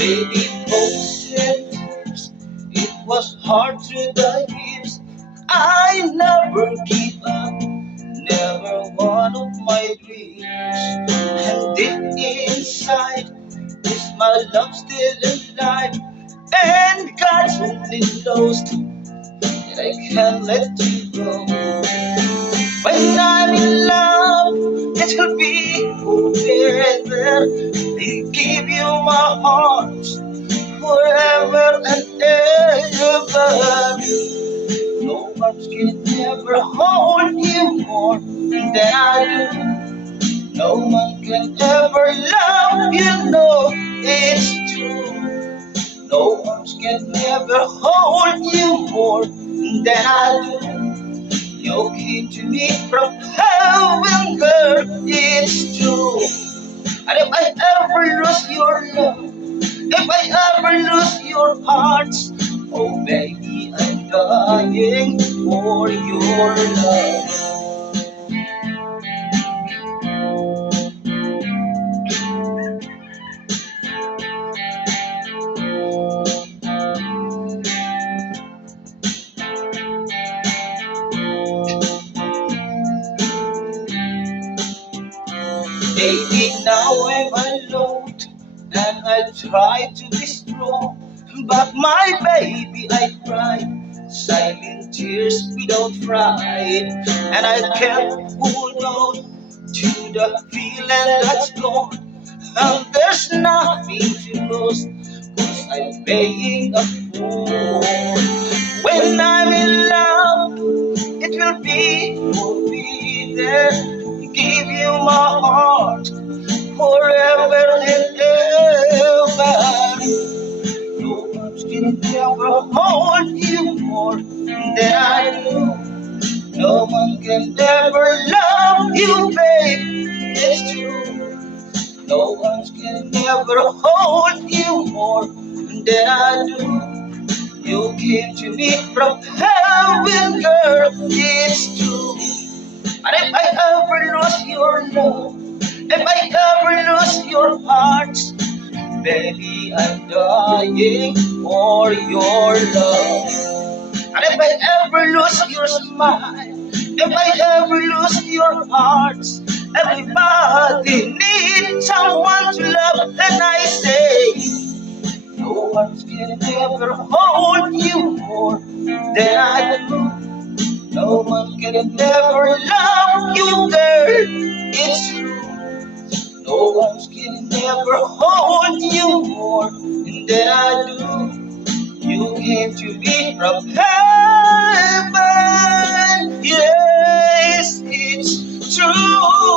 Baby, both years, it was hard through the years. I never give up, never one of my dreams. And deep inside, is my love still alive? And God only knows that I can't let you go. When I'm in love, it will be forever. I give you my heart forever and ever. No one can ever hold you more than I do. No one can ever love you, no, it's true. No one can ever hold you more than I do. You came to me from heaven, girl, it's true. And if I ever lose your love, if I ever lose your heart, oh baby, I'm dying for your love. Baby, now I'm alone, and I try to be strong, but my baby, I cry silent tears without pride, and I can't hold on to the feeling that's gone, and there's nothing to lose, 'cause I'm paying a fool. When I'm in love, it will be there to give you my heart forever and ever. No one can ever hold you more than I do. No one can ever love you, babe. It's true. No one can ever hold you more than I do. You came to me from heaven, girl. It's true. And if I ever lose your love, if I ever lose your heart, baby, I'm dying for your love. And if I ever lose your smile, if I ever lose your heart, everybody needs someone to love, and I say, no one can ever hold you more than I do. No one can ever love you, girl. It's true. No one can ever hold you more than I do. You came to me from heaven. Yes, it's true.